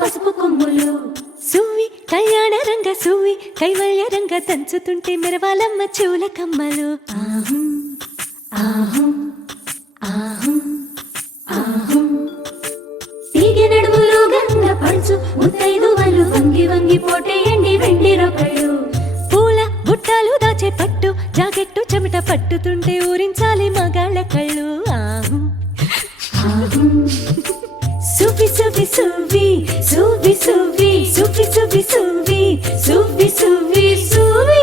పసుపు కొమ్ములు సువ్వి కళ్యాణ రంగ సువ్వి కైవల్య రంగ దంచుతుంటే మెరవాలమ్మ చెవుల కమ్మలు ఆహం ఆహం ఆహం ఆహం తీగె నడుములు గంగ పడుచు ముత్తైదువలు వంగి వంగి పోటేయండి వెండి రొకళ్ళు పూల బుట్టాలు దాచే పట్టు జాకెట్టు చెమట పట్టుతుంటే ఊరించాలి మగాళ్ళ కళ్ళు ఆహం ఆహం సువ్వి సువ్వి సువ్వి సువ్వి సువ్వి సువ్వి సువ్వి సువ్వి సువ్వి సువ్వి సువ్వి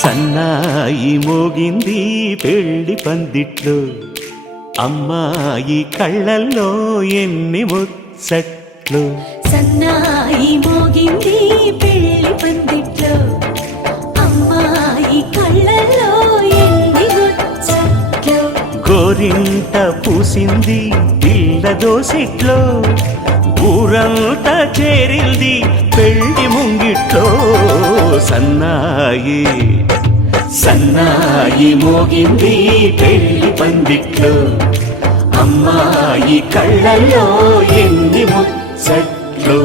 సన్నాయి మోగింది పెళ్లి పందిట్లో అమ్మాయి కళ్ళల్లో ఎన్ని ముచ్చట్లు సన్నాయి మోగింది పెళ్లి పందిట్లో అమ్మాయి కళ్ళల్లో ఎన్ని ముచ్చట్లు గోరింట పూసింది పిల్ల దోసిట్లో ఊరంతా చేరింది పెళ్లి ముంగిట్లో సన్నాయి సన్నాయి మోగింది పెళ్లి పందిట్లో అమ్మాయి కళ్ళల్లో ఎన్ని ముచ్చట్లు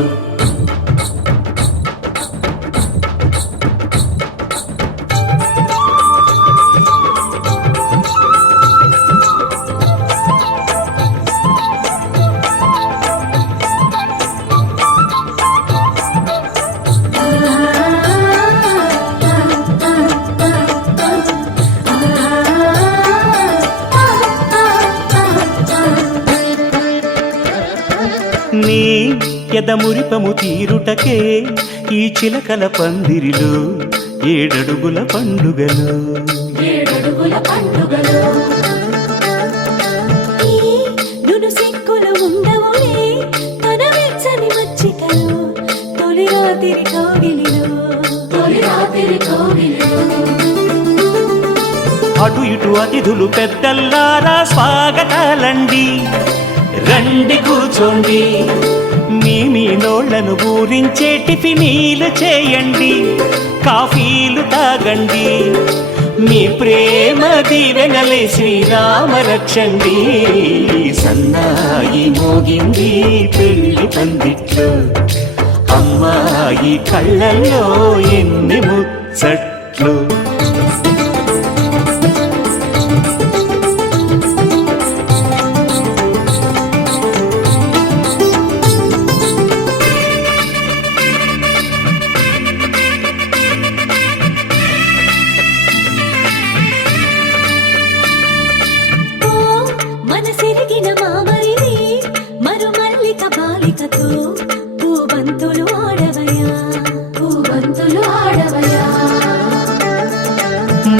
నీ ఎదమురిపము తీరుటకే ఈ చిలకల పందిరిలో ఏడడుగుల పండుగలు ఏడడుగుల పండుగలు ఈ నును సిక్కులు ఉండవులే తన వెచ్చని మచ్చికలు తొలి రాత్రి కోగిలిలో అటు ఇటు అతిథులు పెద్దల్లారా స్వాగతాలండి రండి కూర్చోండి మీ నోళ్లను ఊరించే టిఫినీలు చేయండి కాఫీలు తాగండి మీ ప్రేమ దీవెనలే శ్రీరామ రక్షండి సన్నాయి మోగింది పెళ్లి పందిట్లో అమ్మాయి కళ్ళల్లో ఎన్ని ముచ్చట్లు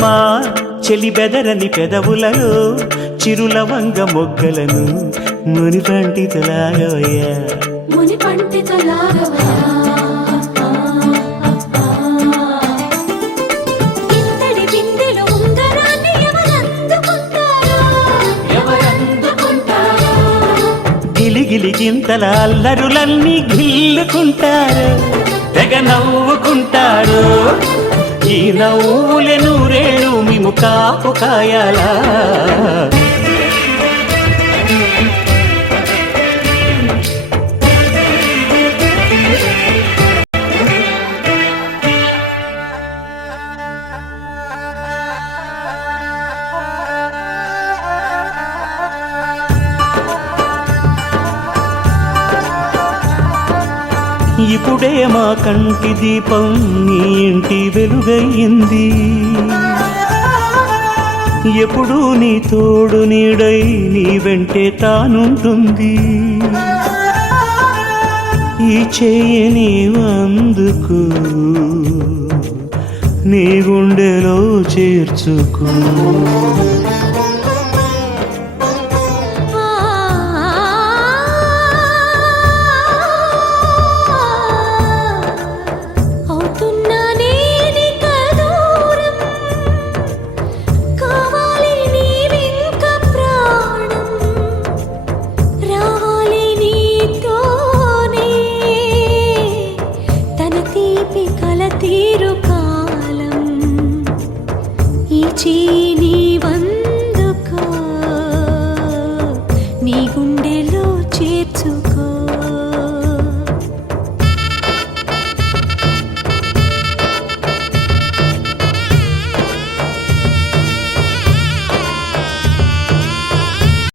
మా చెలి బెదరని పెదవులలో చిరులవంగ మొగ్గలను మునిపంటితలాగవయ్యా గిలిగిలి గింతల అల్లరులన్నీ గిల్లుకుంటారు తెగ నవ్వుకుంటారు ఈ నవ్వులే నూరేళ్ళు మేము కాపు కాయాలా ఇప్పుడే మా కంటి దీపం నీ ఇంటి వెలుగయ్యింది ఎప్పుడూ నీ తోడు నీడై నీ వెంటే తానుంటుంది ఈ చెయ్యి నీవందుకు నీ గుండెలో చేర్చుకో